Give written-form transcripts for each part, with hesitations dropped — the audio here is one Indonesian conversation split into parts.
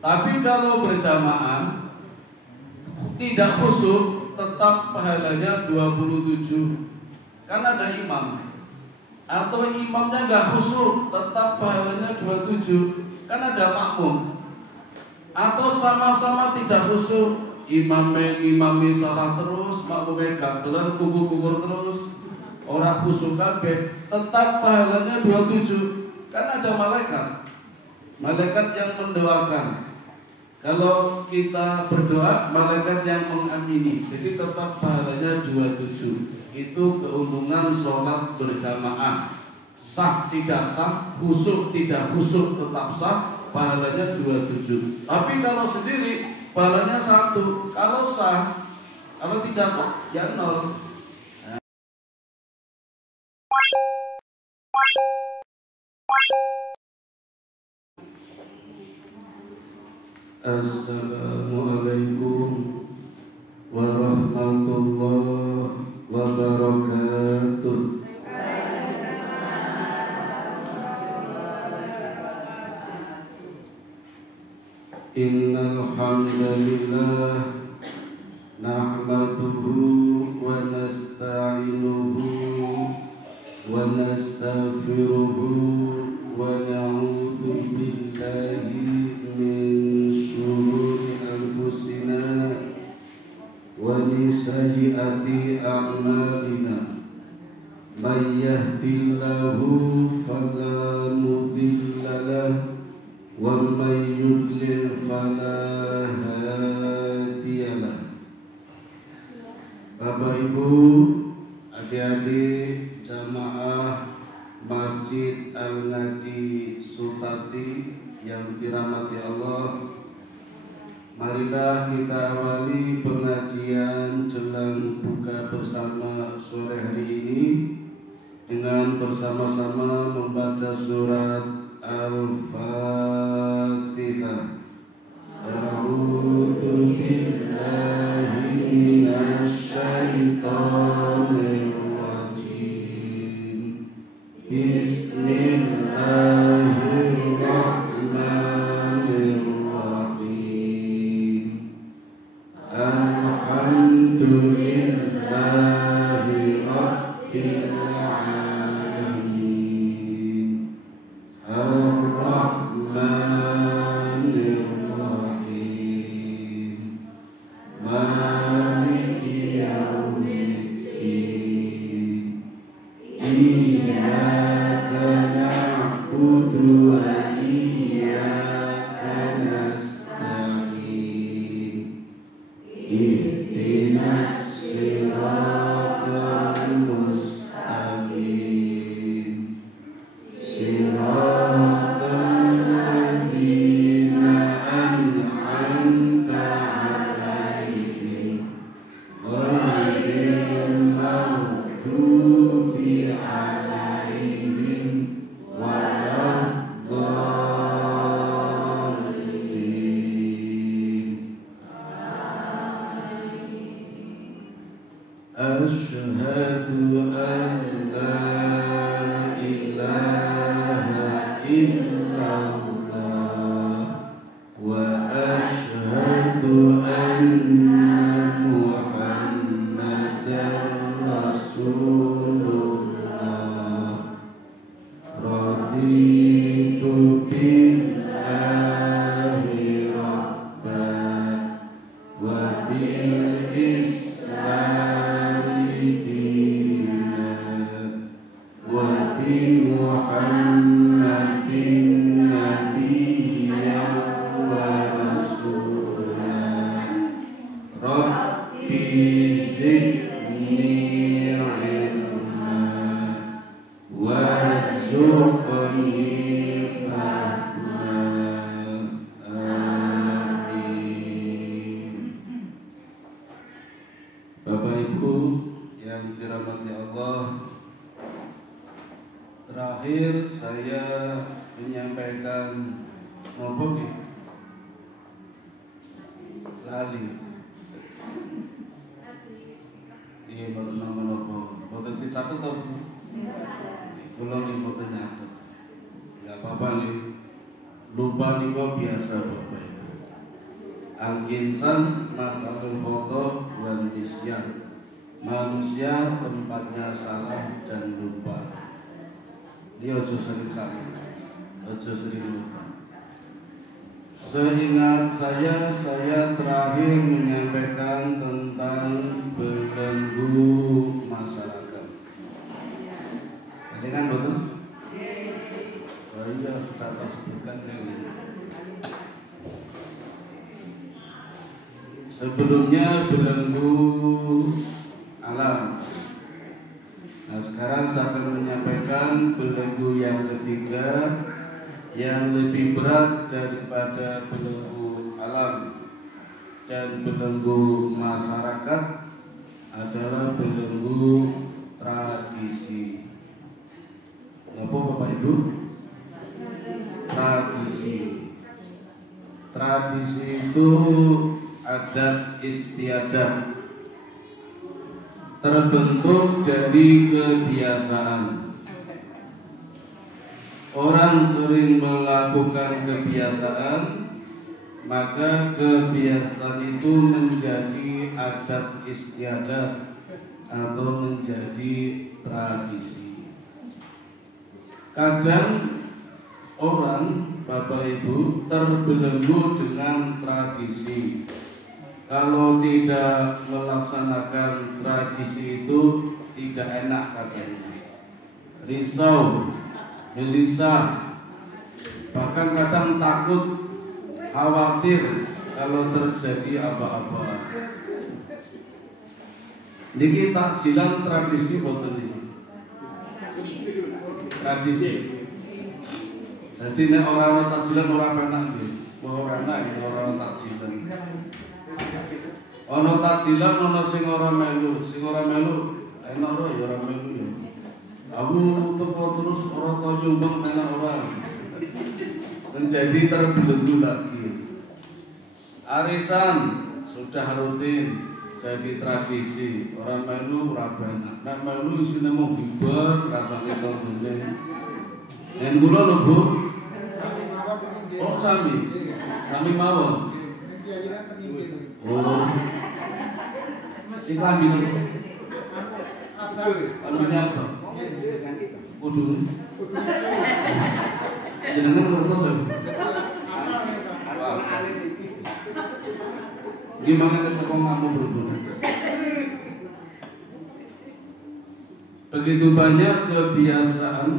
Tapi kalau berjamaah tidak khusyuk, tetap pahalanya 27. Kan ada imam. Atau imamnya nggak khusyuk, tetap pahalanya 27. Kan ada makmum. Atau sama-sama tidak khusyuk, imami salah terus, makmumnya gagelan kubur terus, orang khusyuk kabeh, tetap pahalanya 27. Kan ada malaikat yang mendoakan. Kalau kita berdoa, malaikat yang mengamini. Jadi tetap pahalanya 27. Itu keuntungan sholat berjamaah. Sah tidak sah, khusyuk tidak khusyuk tetap sah, pahalanya 27. Tapi kalau sendiri pahalanya 1. Kalau sah, kalau tidak sah ya 0. Assalamualaikum warahmatullahi wabarakatuh. Innal hamdalillah nahmaduhu wa nasta'inuhu wa nastaghfiruhu wa na'udzu billahi min syururi anfusina wa min sayyiati a'malina. May yahdihillahu fala mudilla lahu wa may yudlil fala hadiyalah. Bapak Ibu, adik-adik jamaah Masjid Al-Ngadi Sutati yang dirahmati Allah, marilah kita awali pengajian jelang buka bersama sore hari ini dengan bersama-sama membaca surat Al-Fatihah. A'udzu billahi minasy syaithanir rajim. Bismillahirrahmanirrahim. Alhamdulillahi rabbil alamin. Ar-Rahmanir Rahim. Maliki yaumiddin. Iyyaka na'budu wa iyyaka nasta'in. Ihdinas siratal mustaqim. Siratal ladzina an'amta 'alaihim ghairil maghdubi 'alaihim waladdallin. Asyhadu an la ilaha illallah wa asyhadu anna Muhammadar Rasulullah. Raditu billahi rabban wa bil islami dinan wa bi Muhammadin nabiyyan wa rasulan. Rabbi zidni ilma warzuqni fahma. Amin. Bapak Ibu yang dirahmati Allah, terakhir saya menyampaikan ngobrol lali. Iya, baru nama nopo. Boten dicatat atau kula nih boten nyatet. Enggak apa-apa nih. Lupa nih kok biasa Bapak Ibu. Al-insan mathalul khata wan nisyan. Manusia tempatnya salah dan lupa. Dia ojo sering salah, ojo sering lupa. Seingat saya terakhir menyampaikan tentang belenggu masyarakat. Dengan betul? Oh iya, sudah sebutkan ini. Sebelumnya belenggu alam. Nah, sekarang saya akan menyampaikan belenggu yang ketiga yang lebih berat daripada belenggu alam dan belenggu masyarakat adalah belenggu tradisi. Apa Bapak Ibu? Tradisi. Tradisi itu adat istiadat, terbentuk dari kebiasaan. Orang sering melakukan kebiasaan, maka kebiasaan itu menjadi adat istiadat atau menjadi tradisi. Kadang orang, Bapak Ibu, terbelenggu dengan tradisi. Kalau tidak melaksanakan tradisi itu tidak enak katanya. Risau, gelisah, bahkan kadang takut, khawatir kalau terjadi apa-apa. Niki takjilan tradisi boten iki. Tradisi. Jadi nek ora takjilan ora penak nggih. Ora enak ora takjilan. Ana takjilan ana sing ora melu, enak ora ya ora melu ya. Aku teko terus ora tau nyumbang enak ora. Menjadi terbelenggu lagi. Arisan sudah rutin jadi tradisi, orang melu ora enak. Nek melu isine mau bibar rasane tonggonge. Yen kula lho Bu. Oh sami mawon. Oh. Iklan bilang anunya apa? Kudu. Jenengan ngertos ya? Gimana ketemu kamu berguna? Begitu banyak kebiasaan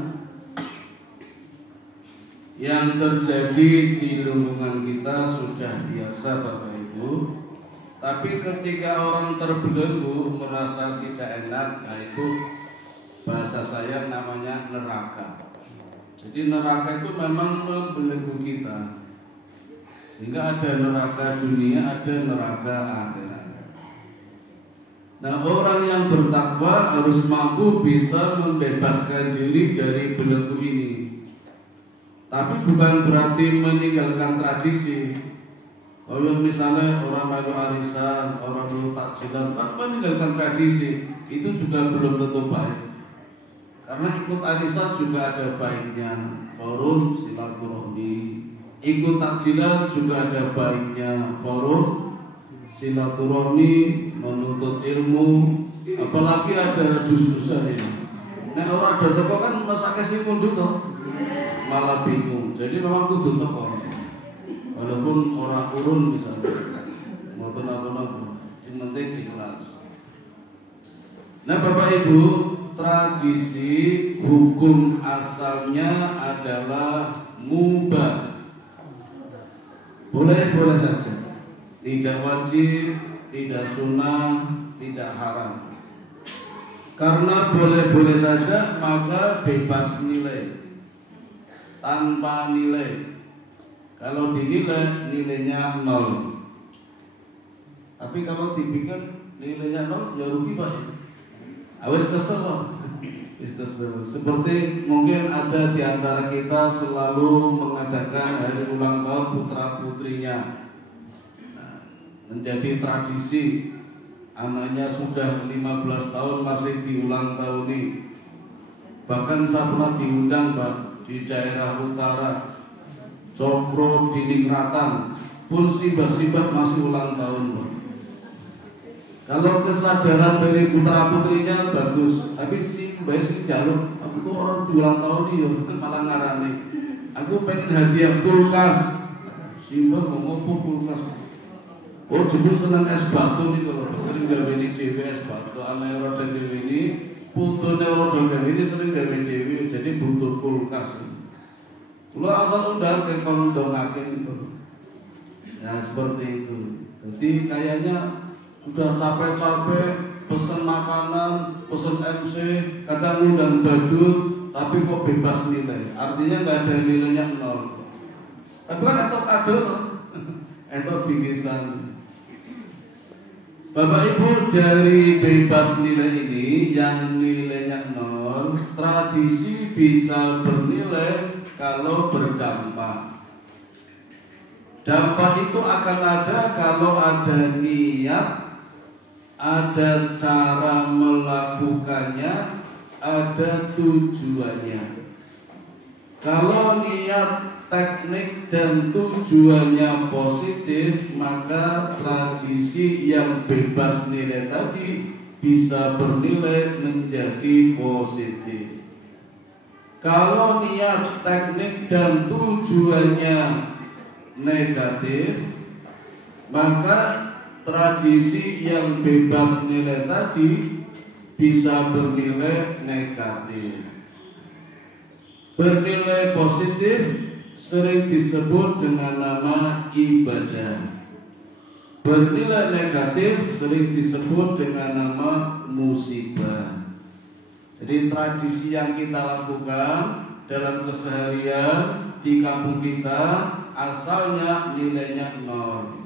yang terjadi di lingkungan kita sudah biasa Bapak Ibu. Tapi ketika orang terbelenggu merasa tidak enak, nah itu bahasa saya namanya neraka. Jadi neraka itu memang membelenggu kita. Sehingga ada neraka dunia, ada neraka akhirat. Nah, orang yang bertakwa harus mampu bisa membebaskan diri dari belenggu ini. Tapi bukan berarti meninggalkan tradisi. Kalau misalnya orang melu arisan, orang melu takjilan, kan meninggalkan tradisi, itu juga belum tentu baik. Karena ikut arisan juga ada baiknya, forum silaturahmi. Ikut takjilan juga ada baiknya, forum silaturahmi, menuntut ilmu, apalagi ada dus-dusan ini. Nah orang ada teko kan masake sing mundur toh, malah bingung. Jadi memang kudu teko. Walaupun orang urun misalnya, maupun apa-apa, yang penting ikhlas. Nah Bapak Ibu, tradisi hukum asalnya adalah mubah. Boleh-boleh saja, tidak wajib, tidak sunnah, tidak haram. Karena boleh-boleh saja, maka bebas nilai, tanpa nilai. Kalau dinilai, nilainya 0. Tapi kalau dipikir nilainya 0, ya rugi Pak ya. Awes kesel loh. Seperti mungkin ada di antara kita selalu mengadakan hari ulang tahun putra putrinya. Nah, menjadi tradisi. Anaknya sudah 15 tahun masih diulang tahuni. Bahkan saya pernah diundang Pak di daerah utara, Cokro di Ningratan, pun simbah-simbah masih ulang tahun, Pak. Kalau kesadaran dari putra putrinya bagus, tapi si mbak sih jalur, aku kok orang ulang tahun nih, malah ngarani. Aku pengen hadiah kulkas. Si mbak mau ngopo kulkas? Oh, jebul seneng es batu nih kalau sering gawe ini dewe es batu. Anak orang dan dewe ini, putune orang dan dewe ini sering gawe dewe, jadi butuh kulkas. Kalau asal undang ke kondongakin itu, ya seperti itu. Jadi kayaknya udah capek-capek pesen makanan, pesen MC, kadang undang badut, tapi kok bebas nilai. Artinya nggak ada nilainya 0. Tapi kan itu kado, itu bingkisan. Bapak Ibu, dari bebas nilai ini yang nilainya 0, tradisi bisa bernilai kalau berdampak. Dampak itu akan ada kalau ada niat, ada cara melakukannya, ada tujuannya. Kalau niat, teknik dan tujuannya positif, maka tradisi yang bebas nilai tadi bisa bernilai menjadi positif. Kalau niat, teknik dan tujuannya negatif, maka tradisi yang bebas nilai tadi bisa bernilai negatif. Bernilai positif sering disebut dengan nama ibadah. Bernilai negatif sering disebut dengan nama musibah. Jadi tradisi yang kita lakukan dalam keseharian di kampung kita asalnya nilainya 0,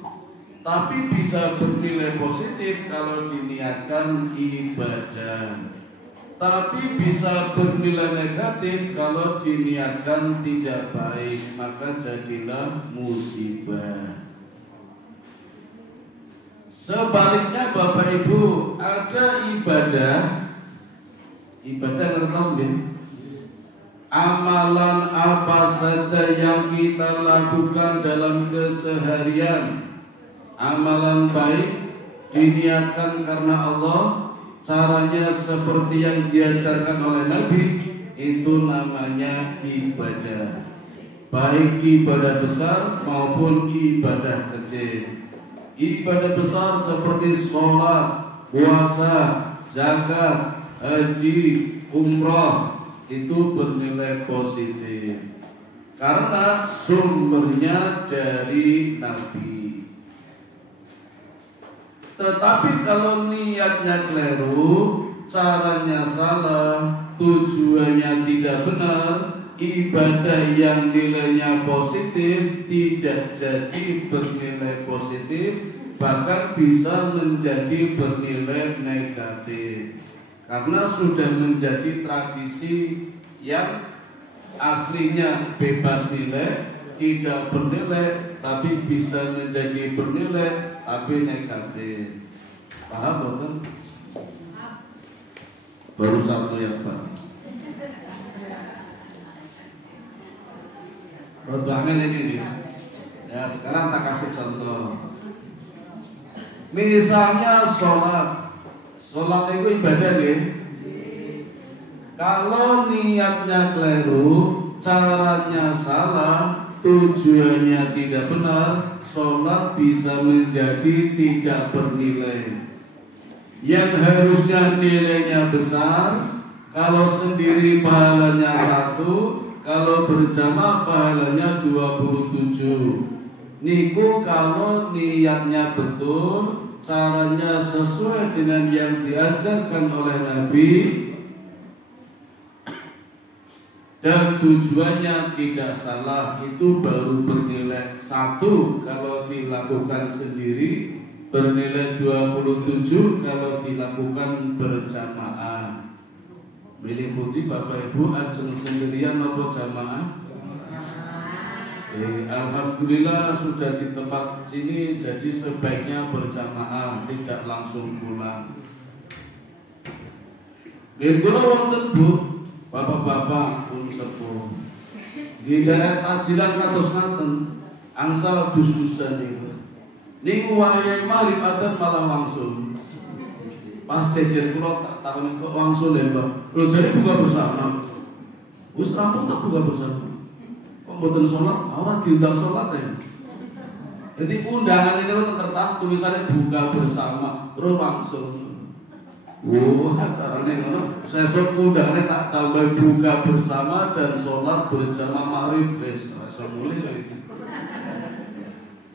tapi bisa bernilai positif kalau diniatkan ibadah. Tapi bisa bernilai negatif kalau diniatkan tidak baik, maka jadilah musibah. Sebaliknya Bapak Ibu, ada ibadah ngertos nggih? Amalan apa saja yang kita lakukan dalam keseharian, amalan baik diniatkan karena Allah, caranya seperti yang diajarkan oleh Nabi, itu namanya ibadah. Baik ibadah besar maupun ibadah kecil. Ibadah besar seperti sholat, puasa, zakat, haji, umrah, itu bernilai positif karena sumbernya dari Nabi. Tetapi kalau niatnya keliru, caranya salah, tujuannya tidak benar, ibadah yang nilainya positif tidak jadi bernilai positif, bahkan bisa menjadi bernilai negatif. Karena sudah menjadi tradisi yang aslinya bebas nilai, tidak bernilai, tapi bisa menjadi bernilai, tapi negatif. Paham betul? Baru satu yang paham. Rodangan ini. Ya, sekarang tak kasih contoh. Misalnya sholat. Sholat itu ibadah nih. Kalau niatnya keliru, caranya salah, tujuannya tidak benar, sholat bisa menjadi tidak bernilai. Yang harusnya nilainya besar, kalau sendiri pahalanya 1, kalau berjamaah pahalanya 27. Niku kalau niatnya betul, caranya sesuai dengan yang diajarkan oleh Nabi, dan tujuannya tidak salah, itu baru bernilai 1 kalau dilakukan sendiri, bernilai 27 kalau dilakukan berjamaah. Milih putih Bapak Ibu, ajeng sendirian atau jamaah? Alhamdulillah sudah di tempat sini, jadi sebaiknya berjamaah, tidak langsung pulang. Kula wonten Bu, bapak-bapak pun sepuh. Di daerah Tajilan kados ngaten, angsal dus-dusan niku wayai maghrib adzan malah wangsul. Pas jejer kula tak takoni kok wangsul ya, Pak. Lho jare buka bersama. Wis rampung tak buka bersama. Kok mboten salat? Ora diundang salat ya. Jadi undangan itu ke kertas tulisannya buka bersama, terus wangsul. Wah, caranya ngono. Sesuk undangannya tak tambah buka bersama dan sholat berjamaah maghrib, wis rasa mulih lagi.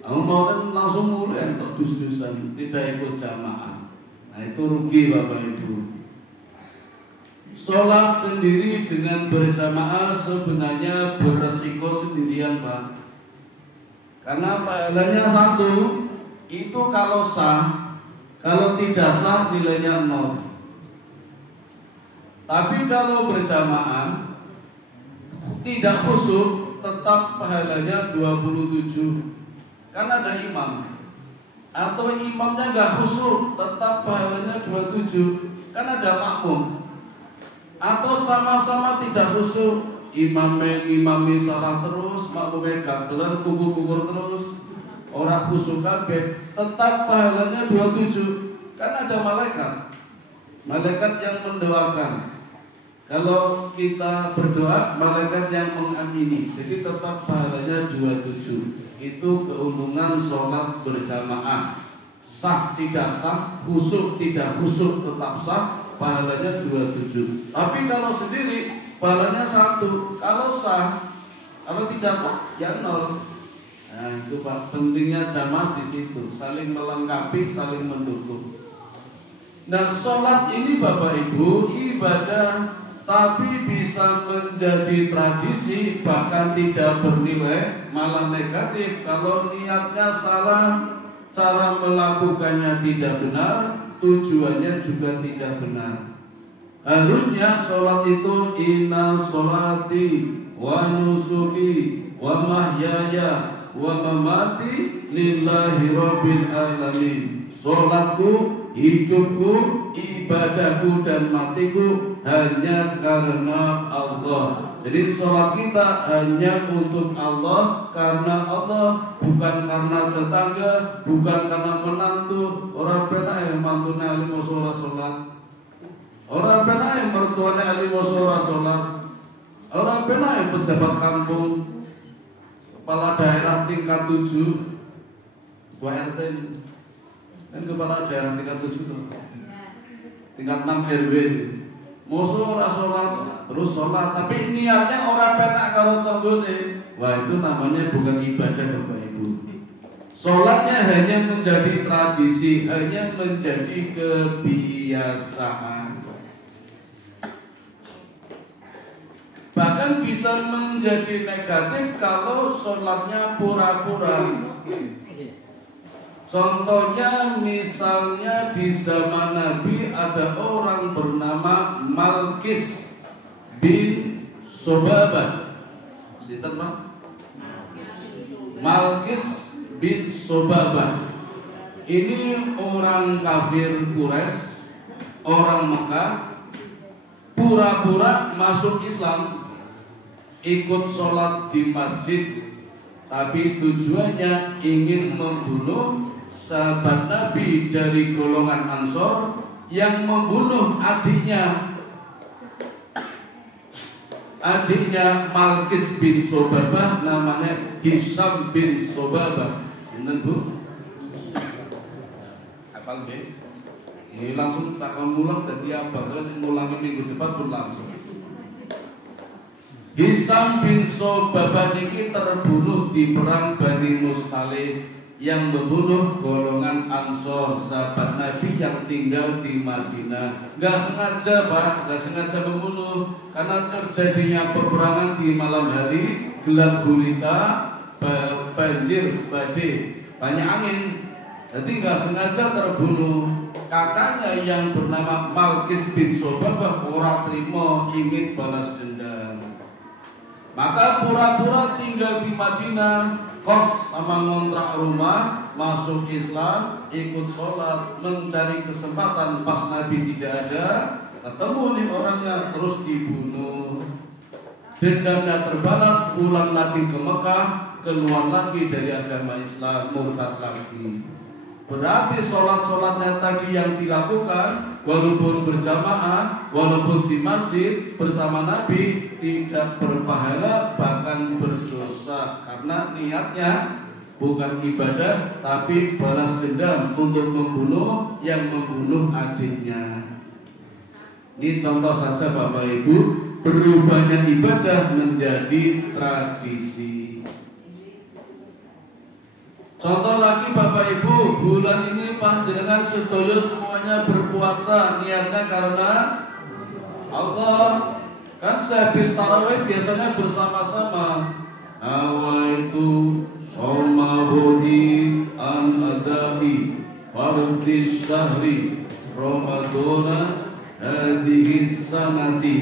Kamu mau kan langsung mulai untuk dus-dusan, tidak ikut jamaah. Nah itu rugi Bapak Ibu. Sholat sendiri dengan berjamaah sebenarnya beresiko sendirian Pak. Karena pahalanya satu, itu kalau sah, kalau tidak sah nilainya 0. Tapi kalau berjamaah tidak khusyuk tetap pahalanya 27. Karena ada imam. Atau imamnya nggak khusyuk tetap pahalanya 27. Karena ada makmum. Atau sama-sama tidak khusyuk, imami salah terus, makmumnya gagelan kukur terus, orang khusyuk kabeh, tetap pahalanya 27. Karena ada malaikat yang mendoakan. Kalau kita berdoa, malaikat yang mengamini. Jadi tetap pahalanya 27. Itu keuntungan sholat berjamaah. Sah tidak sah, khusyuk tidak khusyuk tetap sah, pahalanya 27. Tapi kalau sendiri pahalanya 1. Kalau sah, kalau tidak sah ya 0. Nah itu Pak, pentingnya jamaah di situ, saling melengkapi, saling mendukung. Nah sholat ini Bapak Ibu ibadah, tapi bisa menjadi tradisi, bahkan tidak bernilai, malah negatif kalau niatnya salah, cara melakukannya tidak benar, tujuannya juga tidak benar. Harusnya sholat itu inna sholati wa nusuki wa mahyaya wa mamati lillahi rabbil alamin. Sholatku, hidupku, ibadahku dan matiku hanya karena Allah. Jadi sholat kita hanya untuk Allah, karena Allah, bukan karena tetangga, bukan karena menantu. Orang pernah yang mantunya alim sholat, orang pernah yang mertuanya alim sholat, orang pernah yang pejabat kampung, kepala daerah tingkat 7, RT kan kepala daerah tingkat 7 tingkat 6 RW. Musuh orang sholat, terus sholat, tapi niatnya orang penak kalau tonggone. Wah itu namanya bukan ibadah Bapak Ibu. Sholatnya hanya menjadi tradisi, hanya menjadi kebiasaan. Bahkan bisa menjadi negatif kalau sholatnya pura-pura. Contohnya misalnya di zaman Nabi ada orang bernama Malkis bin Sobabah. Sinten Pak? Malkis bin Sobabah. Ini orang kafir Quraisy, orang Mekah, pura-pura masuk Islam, ikut sholat di masjid, tapi tujuannya ingin membunuh sahabat Nabi dari golongan Ansor yang membunuh adiknya Malkis bin Sobabah, namanya Hisam bin Sobabah. Sinten Bu? Apal guys? Ini langsung tak ngulang dari apa? Ngulangi minggu depan pun langsung. Hisam bin Sobabah ini terbunuh di perang Bani Mustalik yang membunuh golongan Ansor, sahabat Nabi yang tinggal di Madinah. Gak sengaja Pak, gak sengaja membunuh, karena terjadinya peperangan di malam hari, gelap gulita, banjir, badai, banyak angin. Jadi gak sengaja terbunuh. Kakaknya yang bernama Malkis bin Sobabah ora terima, ingin balas dendam. Maka pura-pura tinggal di Madinah, kos sama ngontrak rumah, masuk Islam, ikut sholat, mencari kesempatan pas Nabi tidak ada, ketemu nih orangnya, terus dibunuh. Dendamnya terbalas, pulang lagi ke Mekah, keluar lagi dari agama Islam, murtad lagi. Berarti sholat-sholatnya tadi yang dilakukan, walaupun berjamaah, walaupun di masjid bersama Nabi, tidak berpahala, bahkan berdosa. Karena niatnya bukan ibadah, tapi balas dendam untuk membunuh yang membunuh adiknya. Ini contoh saja Bapak Ibu, berubahnya ibadah menjadi tradisi. Contoh lagi Bapak Ibu, bulan ini panjenengan sedaya semuanya berpuasa, niatnya karena Allah. Kan sehabis tarawih biasanya bersama-sama. Awaitu somahudi an adahi fardis syahri Ramadana hadhihi sanati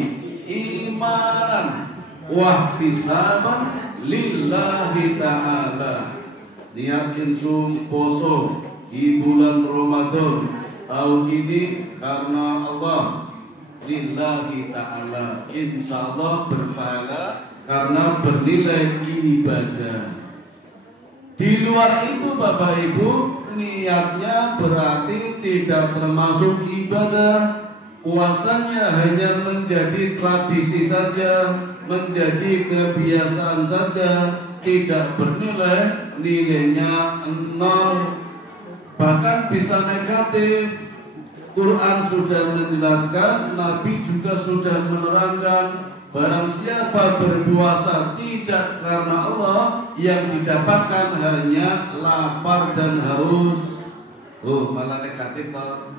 imanan wahtisaban lillahi ta'ala. Niat insum poso di bulan Ramadan tahun ini karena Allah, lillahi ta'ala, insya Allah berpahala karena bernilai ibadah. Di luar itu Bapak Ibu, niatnya berarti tidak termasuk ibadah. Puasanya hanya menjadi tradisi saja, menjadi kebiasaan saja, tidak bernilai, nilainya 0, bahkan bisa negatif. Quran sudah menjelaskan, Nabi juga sudah menerangkan, barang siapa berpuasa tidak karena Allah, yang didapatkan hanya lapar dan haus. Malah negatif toh.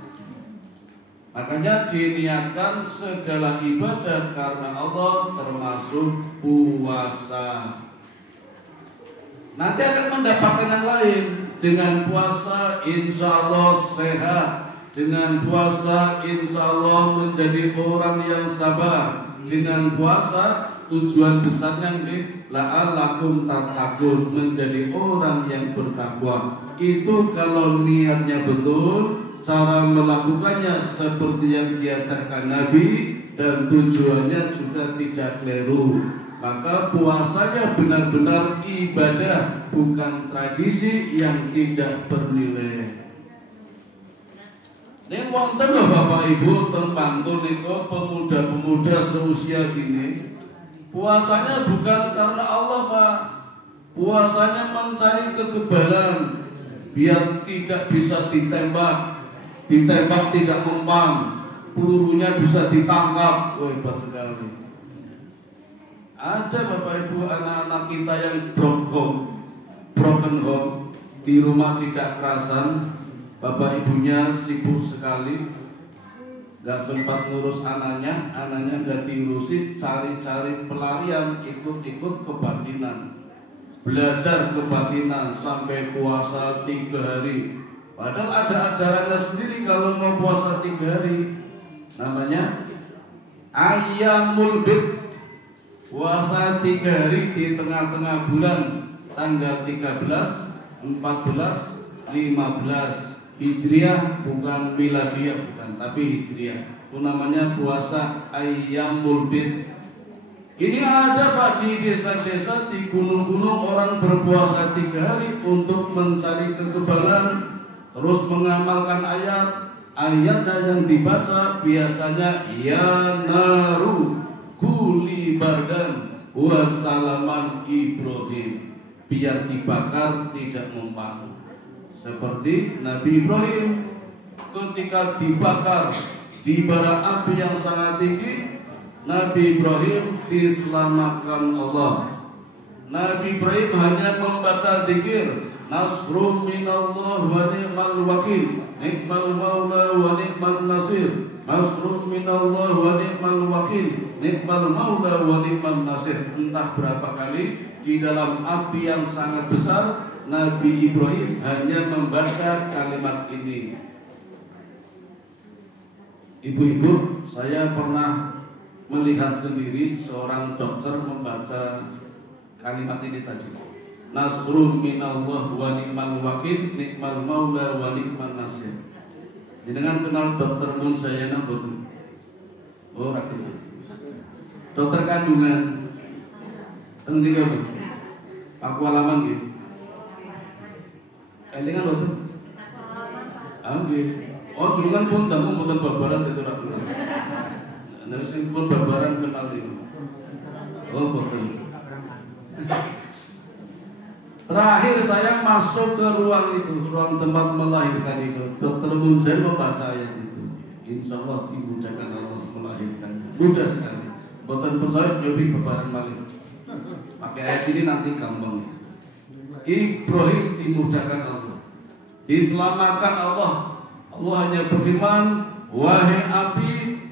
Makanya diniatkan segala ibadah karena Allah, termasuk puasa. Nanti akan mendapatkan yang lain. Dengan puasa insya Allah sehat. Dengan puasa insya Allah menjadi orang yang sabar. Dengan puasa tujuan besarnya la'allakum tattaqun, menjadi orang yang bertakwa. Itu kalau niatnya betul, cara melakukannya seperti yang diajarkan Nabi, dan tujuannya juga tidak keliru. Maka puasanya benar-benar ibadah, bukan tradisi yang tidak bernilai. Ini wonten lho Bapak Ibu teng Bantul niku pemuda-pemuda seusia gini, puasanya bukan karena Allah Pak. Puasanya mencari kekebalan biar tidak bisa ditembak tidak mempan, pelurunya bisa ditangkap. Wah, hebat sekali. Ada Bapak Ibu anak-anak kita yang broken home, di rumah tidak kerasan, Bapak Ibunya sibuk sekali, gak sempat ngurus anaknya gak diurusi, cari-cari pelarian, ikut-ikut kebatinan, belajar kebatinan sampai puasa 3 hari. Padahal ada ajarannya sendiri kalau mau puasa 3 hari, namanya Ayyamul Bid. Puasa 3 hari di tengah-tengah bulan, tanggal 13, 14, 15 Hijriah, bukan Miladiyah, bukan, tapi Hijriah. Itu namanya puasa Ayyamul Bid. Ini ada Pak di desa-desa, di gunung-gunung, orang berpuasa 3 hari untuk mencari kekebalan, terus mengamalkan ayatnya yang dibaca biasanya ya naru kuli bardan wassalaman Ibrahim, biar dibakar tidak mempan. Seperti Nabi Ibrahim ketika dibakar di bara api yang sangat tinggi, Nabi Ibrahim diselamatkan Allah. Nabi Ibrahim hanya membaca zikir, nasrum minallah wa ni'mal wakil, nikmal maula wa ni'mal nasir. Nasrum minallah wa ni'mal wakil, nikmal maula wa ni'mal nasir. Entah berapa kali di dalam api yang sangat besar, Nabi Ibrahim hanya membaca kalimat ini. Ibu-ibu, saya pernah melihat sendiri seorang dokter membaca kalimat ini tadi. Nasrun minallah wa ni'mal wakil, nikmal maula wa ni'mal nasir. Dengan kenal dokter Mun Sayana betul. Oh, rakyat. Dokter kandungan. Tengok Aku alaman gitu. Elingan betul. Nggih. Oh dulu kan pun tamu mboten babaran itu ra. Nek sing pun babaran kenal itu. Oh betul. Terakhir saya masuk ke ruang itu, ruang tempat melahirkan itu. Dokter Munzai membaca ayat itu. Insya Allah dimudahkan Allah melahirkannya. Mudah sekali. Boten percaya nyobi bebaran malih. Pakai ayat ini nanti gampang. Ibrahim dimudahkan Allah, diselamatkan Allah. Allah hanya berfirman, wahai api,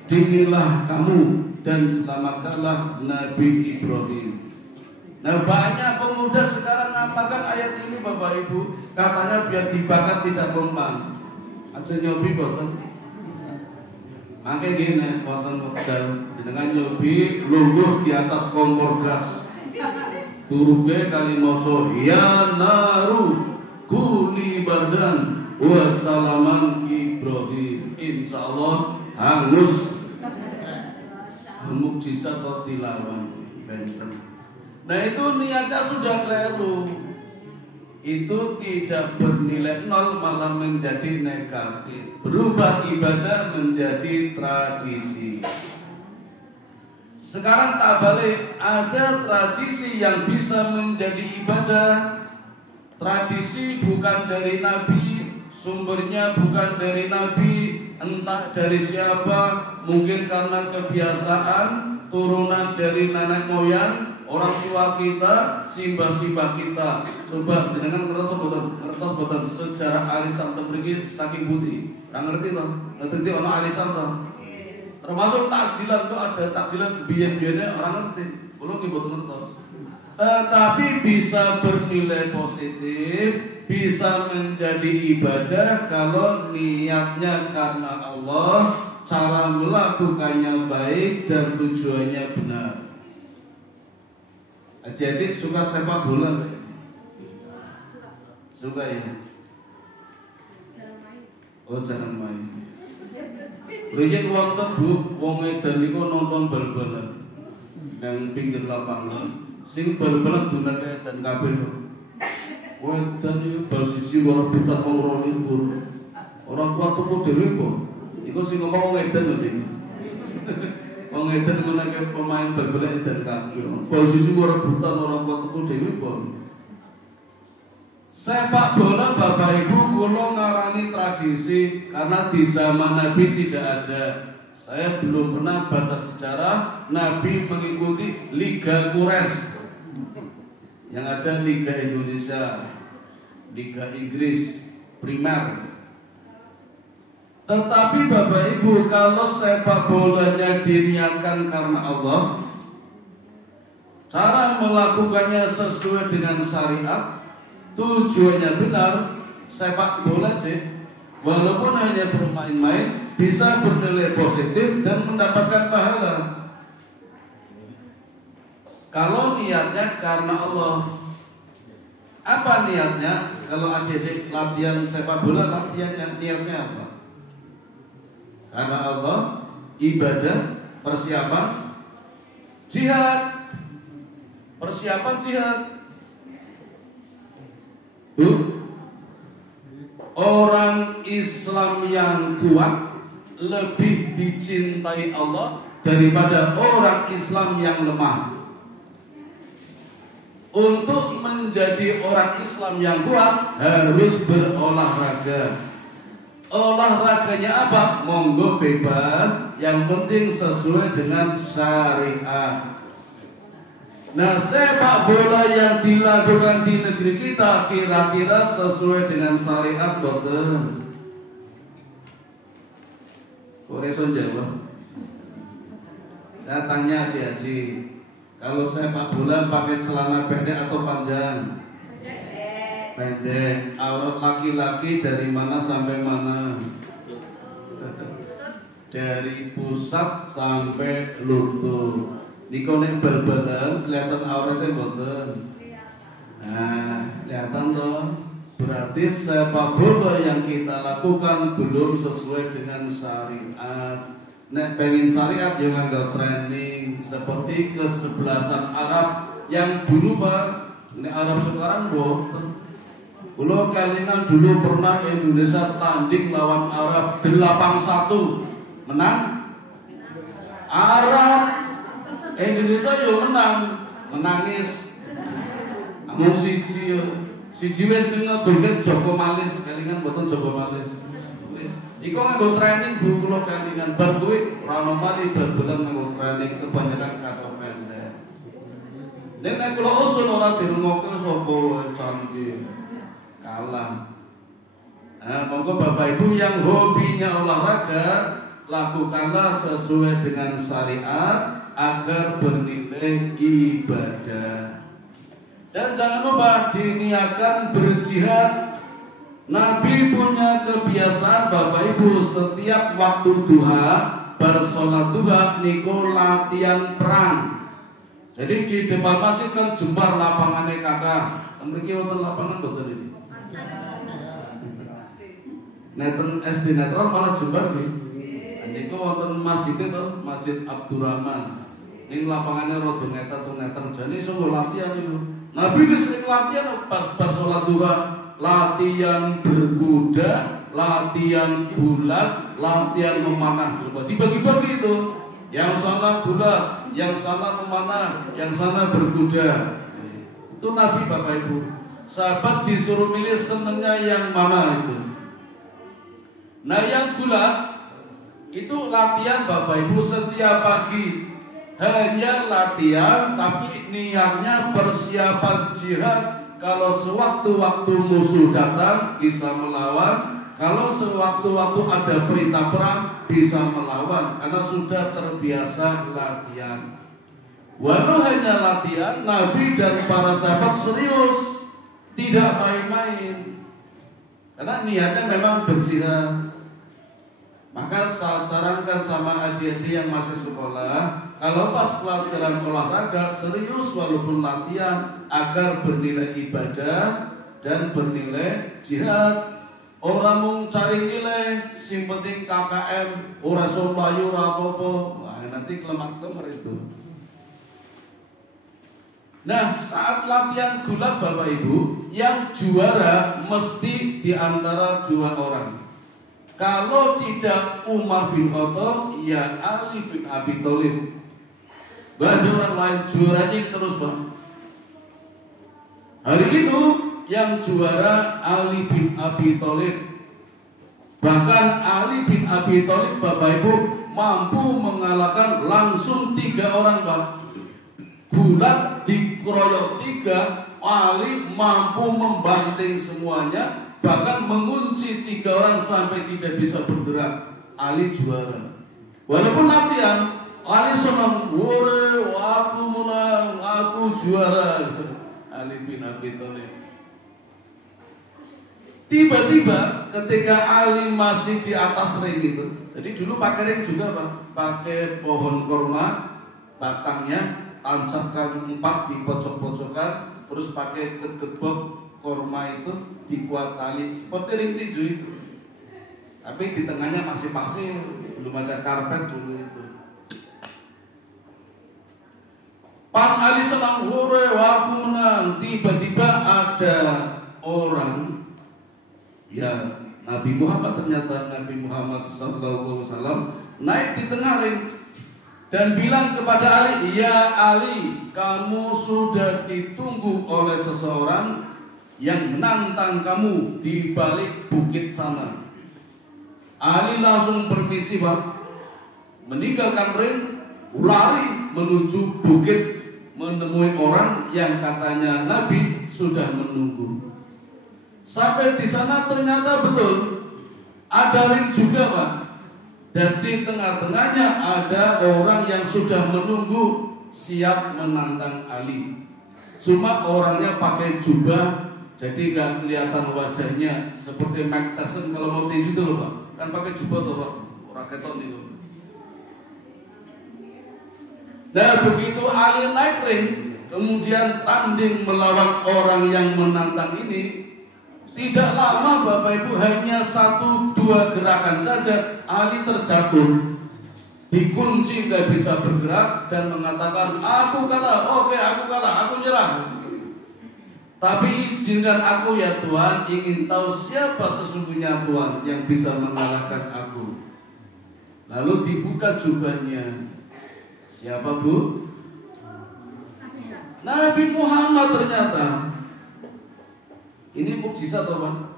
dingilah kamu dan selamatkanlah Nabi Ibrahim. Nah banyak pemuda sekarang ngapakan ayat ini Bapak Ibu, katanya biar dibakar tidak mempan. Aja nyobi boten. Makanya gini, boten modal dengan nyobi lungguh di atas kompor gas. Turube kali moco ya naru kuni bardan wassalaman Ibrahim. Insya Allah hangus. Mukjizat kok dilawan benten. Nah itu niatnya sudah keliru. Itu tidak bernilai nol, malah menjadi negatif. Berubah ibadah menjadi tradisi. Sekarang tak balik, ada tradisi yang bisa menjadi ibadah. Tradisi bukan dari Nabi, sumbernya bukan dari Nabi, entah dari siapa, mungkin karena kebiasaan, turunan dari nenek moyang, orang tua kita, simbah-simbah kita. Coba dengan ngertos boten sejarah arisan terbagi saking putih. Ngerti toh? Ngerti ono arisan toh? Termasuk takjilan tuh ada takjilan biyen-biyennya orang ngerti. Kulo ki mboten ngertos. Tetapi bisa bernilai positif, bisa menjadi ibadah kalau niatnya karena Allah, cara melakukannya baik dan tujuannya benar. Adik-adik suka sepak bola? Suka ya? Oh jangan main. Riyen wonten Bu, wong edan niku nonton bal-balan nang pinggir lapangan. Sing bal-balan dunake edan kabeh kok. Wedan iki bal siji ora pitak loro niku. Ora kuat tuku dhewe kok. Iku sing ngomong wong edan lho iki. Wong edan menake pemain bal-balan edan kabeh. Bal siji ora buta ora kuat tuku dhewe kok. Sepak bola Bapak Ibu kula ngarani tradisi karena di zaman Nabi tidak ada. Saya belum pernah baca sejarah Nabi mengikuti Liga Quraisy. Yang ada Liga Indonesia, Liga Inggris, Primer. Tetapi Bapak Ibu kalau sepak bolanya diniatkan karena Allah, cara melakukannya sesuai dengan syariat, tujuannya benar, sepak bola walaupun hanya bermain-main bisa bernilai positif dan mendapatkan pahala. Kalau niatnya karena Allah. Apa niatnya? Kalau adik-adik latihan sepak bola, latihannya niatnya apa? Karena Allah, ibadah, persiapan jihad. Persiapan jihad. Orang Islam yang kuat lebih dicintai Allah daripada orang Islam yang lemah. Untuk menjadi orang Islam yang kuat harus berolahraga. Olahraganya apa? Monggo bebas, yang penting sesuai dengan syariat. Nah, sepak bola yang dilakukan di negeri kita kira-kira sesuai dengan syariat boten? Koreson jawab. Saya tanya adik-adik, kalau sepak bola pakai celana pendek atau panjang? Pendek. Aurat laki-laki dari mana sampai mana? Dari pusat sampai lutut. Dikonek bal-balan kelihatan auratnya boten. Nah, kelihatan toh. Berarti sepak bola yang kita lakukan belum sesuai dengan syariat. Nek pengen syariat jangan nganggo training seperti kesebelasan Arab yang dulu Pak Ini Arab sekarang boten. Kulo kelingan dulu pernah Indonesia tanding lawan Arab 8-1. Menang? Arab. Indonesia yo menang. Menangis. Amun siji wis ngegolke Joko Malis, kelingan boten Joko Malis. Wis. Iku nganggo training Bu kulo kelingan bar kuwi ora ono mali bal-balan nganggo training kebanyakan kata pendek. Nek kulo usul ora dirungokke sapa wae canggih. Kalah. Monggo Bapak Ibu yang hobinya olahraga, lakukanlah sesuai dengan syariat agar bernilai ibadah. Dan jangan lupa diniatkan berjihad. Nabi punya kebiasaan Bapak Ibu setiap waktu duha, bersolat duha niku latihan perang. Jadi di depan masjid kan jembar lapangannya kathah. Mriki wonten lapangan boten ini. Neten SD Netral malah jembar nggih. Niku wonten masjid itu, Masjid Abdurrahman. Ning lapangannya rada netet jane sungguh latihan niku. Nabi sering latihan pas salat duha, latihan berkuda, latihan gulat, latihan memanah. Coba dibagi-bagi itu. Yang sana gulat, yang sana memanah, yang sana berkuda. Itu Nabi Bapak Ibu. Sahabat disuruh milih senengnya yang mana itu. Nah yang gulat itu latihan Bapak Ibu setiap pagi. Hanya latihan tapi niatnya persiapan jihad. Kalau sewaktu-waktu musuh datang bisa melawan. Kalau sewaktu-waktu ada perintah perang bisa melawan. Karena sudah terbiasa latihan. Walau hanya latihan, Nabi dan para sahabat serius, tidak main-main. Karena niatnya memang berjihad. Maka saya sarankan sama adik-adik yang masih sekolah, kalau pas pelajaran olahraga serius walaupun latihan agar bernilai ibadah dan bernilai jihad. Orang mau cari nilai, sing penting KKM, ora sompayu, ora apa-apa. Wah, nanti kelemak-kemer itu. Nah, saat latihan gulat Bapak Ibu, yang juara mesti di antara dua orang. Kalau tidak Umar bin Khattab, ya Ali bin Abi Thalib. Gak ada orang lain, juaranya terus Bang. Hari itu yang juara Ali bin Abi Thalib. Bahkan Ali bin Abi Thalib Bapak Ibu mampu mengalahkan langsung 3 orang Bang. Gulat dikeroyok 3, Ali mampu membanting semuanya. Bahkan mengunci 3 orang sampai tidak bisa bergerak. Ali juara. Walaupun latihan, Ali senang, "Wore, aku menang, aku juara." Ali bin Abi Thalib. Tiba-tiba ketika Ali masih di atas ring itu, jadi dulu pakai ring juga Pak, pakai pohon kurma, batangnya tancapkan 4 di pojok-pojokan, terus pakai kegebok kurma itu dibuat tali seperti ring tinju itu, tapi di tengahnya masih pasir, belum ada karpet dulu itu. Pas Ali senang, hore, aku menang. Tiba-tiba ada orang, ya Nabi Muhammad, ternyata Nabi Muhammad SAW naik di tengah ring dan bilang kepada Ali, "Ya Ali, kamu sudah ditunggu oleh seseorang yang menantang kamu di balik bukit sana." Ali langsung permisi Pak, meninggalkan ring, lari menuju bukit, menemui orang yang katanya Nabi sudah menunggu. Sampai di sana ternyata betul ada ring juga Pak, dan di tengah-tengahnya ada orang yang sudah menunggu siap menantang Ali. Cuma orangnya pakai jubah, jadi nggak kelihatan wajahnya, seperti Mike Tyson kalau mau tinju itu loh Pak, kan pakai jubah tuh Pak, orang keton itu. Nah begitu Ali naik ring, kemudian tanding melawan orang yang menantang ini, tidak lama Bapak Ibu, hanya 1-2 gerakan saja Ali terjatuh, dikunci, nggak bisa bergerak dan mengatakan, "Aku kalah, oke aku kalah, aku nyerah." Tapi izinkan aku ya Tuhan, ingin tahu siapa sesungguhnya Tuhan yang bisa mengalahkan aku. Lalu dibuka jubahnya. Siapa Bu? Nabi Muhammad ternyata. Ini mukjizat apa?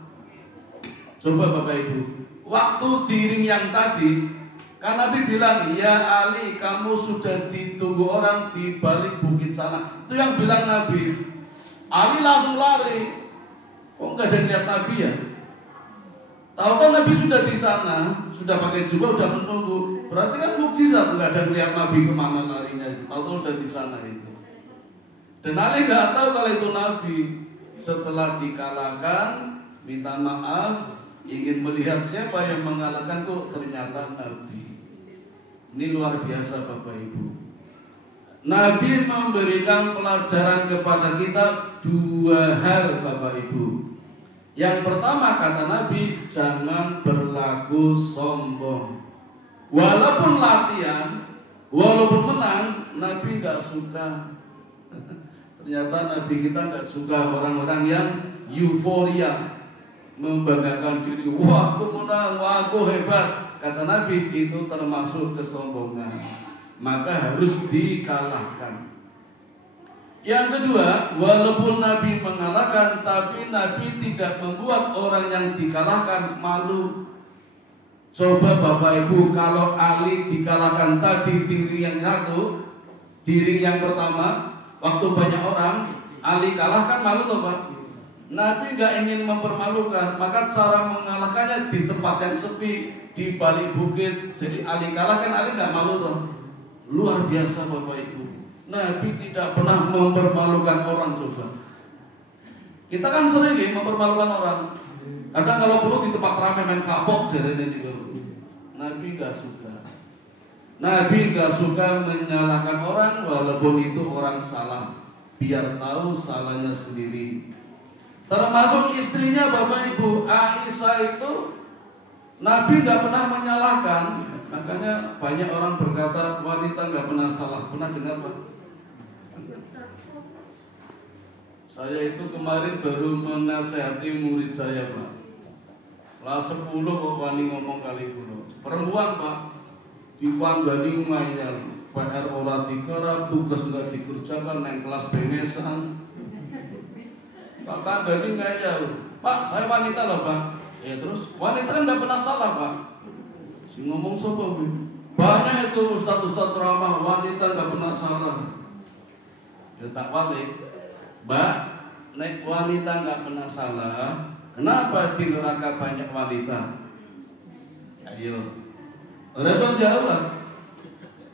Coba Bapak Ibu, waktu diring yang tadi, kan Nabi bilang, ya Ali, kamu sudah ditunggu orang di balik bukit sana. Itu yang bilang Nabi. Ali langsung lari. Kok nggak ada yang lihat Nabi ya? Tahu-tahu Nabi sudah di sana, sudah pakai jubah, sudah menunggu. Berarti kan mukjizat, nggak ada yang lihat Nabi kemana larinya. Tahu-tahu udah di sana itu. Dan Ali nggak tahu kalau itu Nabi. Setelah dikalahkan, minta maaf, ingin melihat siapa yang mengalahkanku, ternyata Nabi. Ini luar biasa Bapak Ibu. Nabi memberikan pelajaran kepada kita dua hal Bapak Ibu. Yang pertama kata Nabi, jangan berlaku sombong. Walaupun latihan, walaupun menang, Nabi gak suka. Ternyata Nabi kita gak suka orang-orang yang euforia, membanggakan diri. Wah aku menang, wah aku hebat. Kata Nabi, itu termasuk kesombongan. Maka harus dikalahkan. Yang kedua, walaupun Nabi mengalahkan, tapi Nabi tidak membuat orang yang dikalahkan malu. Coba Bapak Ibu, kalau Ali dikalahkan tadi di ring yang satu, di ring yang pertama, waktu banyak orang, Ali kalahkan, malu toh Pak? Nabi nggak ingin mempermalukan, maka cara mengalahkannya di tempat yang sepi, di balik bukit. Jadi Ali kalahkan, Ali nggak malu toh? Luar biasa Bapak Ibu. Nabi tidak pernah mempermalukan orang. Coba kita kan sering ya mempermalukan orang. Kadang kalau perlu di tempat ramai main kapok jadinya juga. Nabi gak suka. Nabi gak suka menyalahkan orang walaupun itu orang salah, biar tahu salahnya sendiri. Termasuk istrinya Bapak Ibu, Aisyah itu Nabi gak pernah menyalahkan. Makanya banyak orang berkata wanita nggak pernah salah. Pernah dengar Pak? Saya itu kemarin baru menasehati murid saya Pak. Kelas 10 kok wani ngomong kali kulo. Perempuan Pak, diwandani ngayal, PR ora digarap, tugas nggak dikerjakan, neng kelas bengesan. Pak kandani ngayal. Pak, saya wanita loh Pak. Ya terus wanita kan nggak pernah salah Pak. Ngomong sopo banyak itu ustaz-ustaz ceramah wanita nggak pernah salah. Ya tak balik, Mbak, nek wanita nggak pernah salah, kenapa di neraka banyak wanita? Ayo, respon jawab.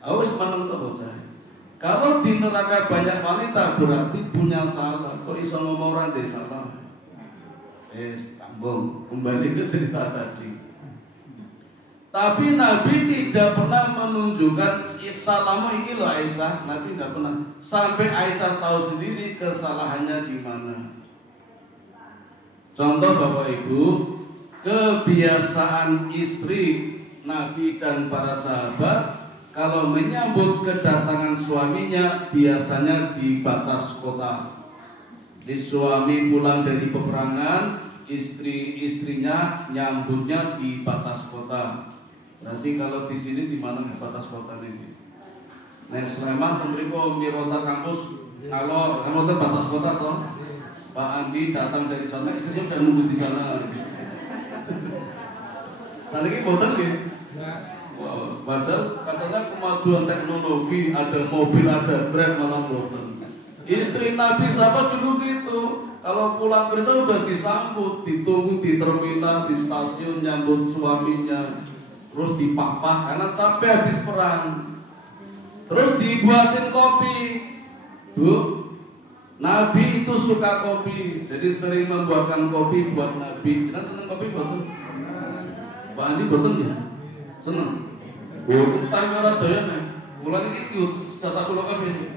Awas menang tuh bocah. Kalau di neraka banyak wanita berarti punya salah. Kok iso ngomong orang deh salah? Tambung kembali ke cerita tadi. Tapi Nabi tidak pernah menunjukkan salahmu ini loh Aisyah. Nabi tidak pernah. Sampai Aisyah tahu sendiri kesalahannya di mana. Contoh Bapak Ibu, kebiasaan istri Nabi dan para sahabat kalau menyambut kedatangan suaminya biasanya di batas kota. Di suami pulang dari peperangan, istrinya nyambutnya di batas kota. Berarti kalau di sini di mana batas kota ini? Nek Sleman temriko Mirota kampus ngalor, kamu itu batas kota toh. Pak Andi datang dari sana, istrinya udah nunggu di sana. Saat ini boten gitu. Wow, padahal katanya kemajuan teknologi, ada mobil, ada Grab, malah boten. Istri Nabi sahabat dulu gitu. Kalau pulang kerja udah disambut, ditunggu di terminal, di stasiun, nyambut suaminya. Terus dipapah karena capek habis perang. Terus dibuatin kopi. Bu, Nabi itu suka kopi, jadi sering membuatkan kopi buat Nabi. Kita seneng kopi betul? Pak Andi betul ya? Seneng. Oh, kita ora doyan nih. Mulai ini jatah kula kabeh.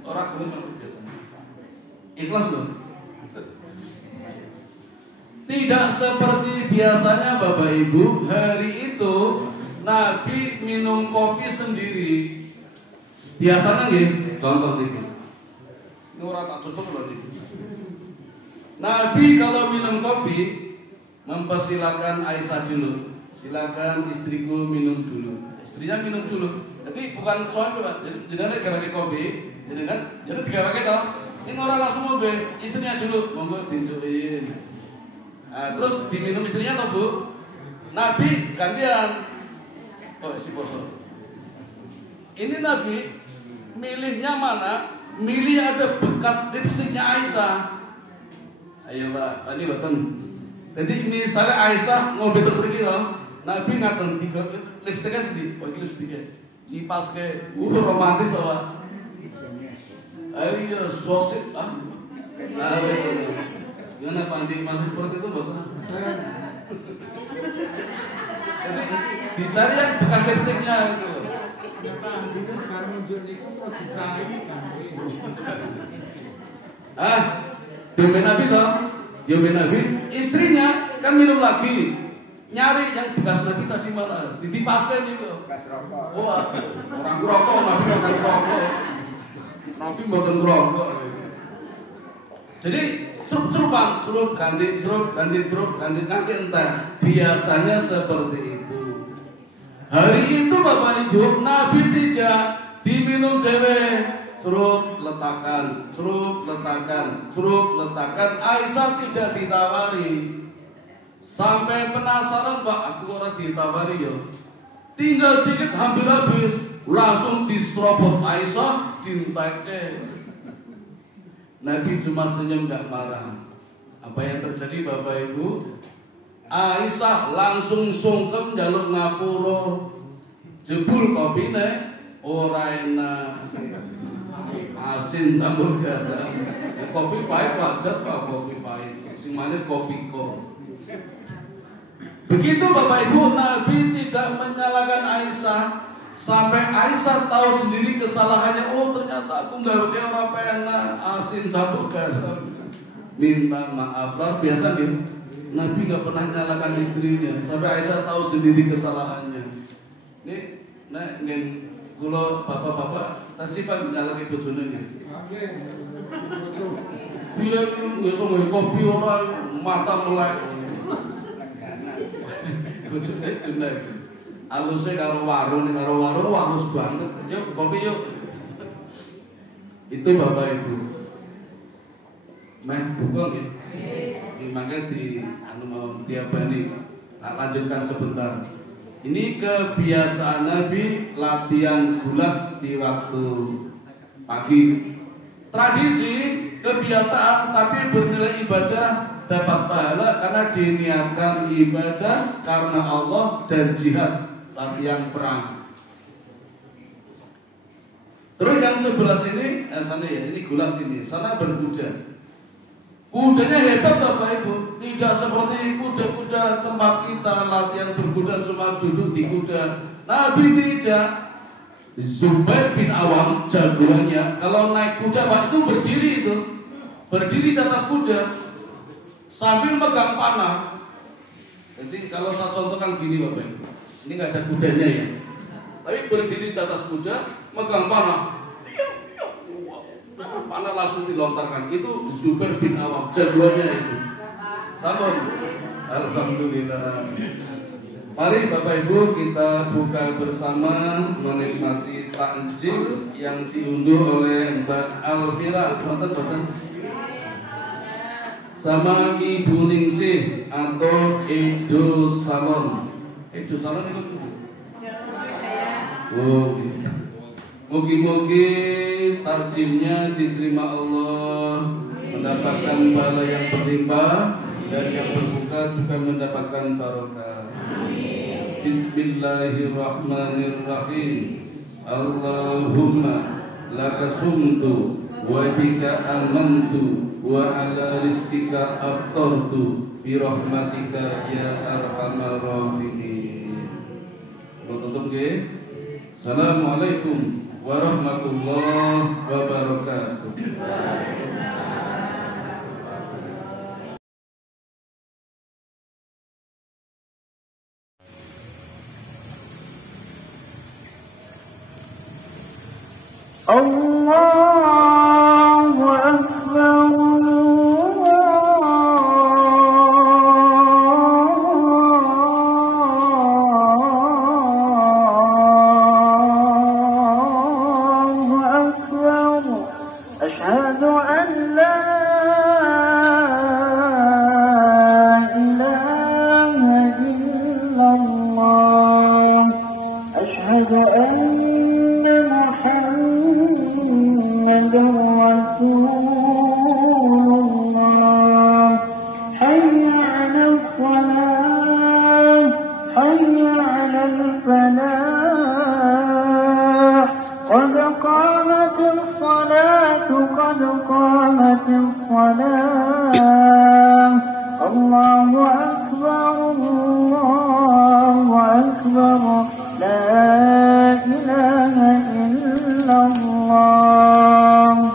Ora gelem biasa. Ikhlas loh. Tidak seperti biasanya Bapak Ibu, hari itu Nabi minum kopi sendiri. Biasanya nih, contoh ini. Ini orang tak cocok loh nih. Nabi kalau minum kopi mempersilakan Aisyah dulu. Silakan istriku minum dulu. Istrinya minum dulu. Jadi bukan suami Pak. Jadi nek gawe kopi, jadi digawe toh. Ini orang langsung mau istrinya dulu, monggo dicobain. Nah, terus diminum istrinya toh Bu. Nabi gantian. Oh, si poso. Ini Nabi milihnya mana? Milih ada bekas lipstiknya Aisyah. Ayo Pak, tadi betul. Jadi misalnya Aisyah mau betul pergi loh, Nabi ngatain tiga lipstiknya sedih, bagi lipstiknya, dipas ke, romantis loh Pak. Ayo sosik ah, nah gimana Pandi masih seperti itu betul? Jadi dicari yang bekas lipstiknya itu. Diomen Nabi toh, diomen Nabi, istrinya kan minum lagi, nyari yang bekas Nabi tadi mana, ditipaskan gitu. Bekas rokok. Wah, orang rokok, Nabi bukan rokok, Nabi bukan rokok. Jadi cerup ganti nanti entah. Biasanya seperti itu. Hari itu Bapak Ibu, Nabi tidak diminum dewe, cerup letakkan. Aisyah tidak ditawari. Sampai penasaran Pak, aku orang ditawari ya. Tinggal dikit hampir habis, langsung diserobot Aisyah, dinteke. Nabi cuma senyum gak marah. Apa yang terjadi Bapak Ibu? Aisyah langsung sungkem jaluk ngapura, jebul kopine ora enak, asin campur garam. Kopi pahit wajar Pak, kopi pahit, sing manis kopi kok. Begitu Bapak Ibu, Nabi tidak menyalahkan Aisyah. Sampai Aisyah tahu sendiri kesalahannya. Oh ternyata aku nggak pakai orang enak, asin campur garam. Minta maaf lah, biasa gitu. Nabi nggak pernah nyalakan istrinya. Sampai Aisyah tahu sendiri kesalahannya. Ini, kalau bapak-bapak, tasifan nyalakan bojone nih. Iya, nggak semua kopi orang mata melek. Bojone itu lagi. Alusnya karo warung halus banget. Yuk kopi yuk. Itu Bapak Ibu. Bukan ya. Makanya mau diabani. Tak lanjutkan sebentar. Ini kebiasaan Nabi latihan gulat di waktu pagi. Tradisi, kebiasaan tapi bernilai ibadah, dapat pahala karena diniatkan ibadah karena Allah dan jihad. Latihan perang. Terus yang sebelah sini, sana ya, ini gulat sini, sana berkuda. Kudanya hebat Bapak Ibu, tidak seperti kuda-kuda tempat kita latihan berkuda cuma duduk di kuda. Nabi tidak. Zubair bin Awam jagoannya, kalau naik kuda Pak itu berdiri di atas kuda sambil megang panah. Jadi kalau saya contohkan gini Bapak Ibu. Ini nggak ada kudanya ya, tapi berdiri di atas kuda, megang panah, panah langsung dilontarkan. Itu Zubair bin Awam, jagoannya itu. Salam, alhamdulillah. Mari Bapak Ibu kita buka bersama menikmati takjil yang diunduh oleh Mbak Alfira, sama Ibu Ningsih atau Edo Salon. Itu salon itu. Oh, mugi-mugi takjilnya diterima Allah, mendapatkan pahala yang berlimpah dan yang berbuka juga mendapatkan barokah. Bismillahirrahmanirrahim. Allahumma laka sumtu wa bika amantu wa ala rizqika aftartu bi rahmatika ya arhamar rahimin. Tutup nggih. Assalamualaikum warahmatullahi wabarakatuh. Allahu Akbar. الصلاة حي على الفلاح قد قامت الصلاة قد قامت الصلاة الله أكبر الله أكبر لا إله إلا الله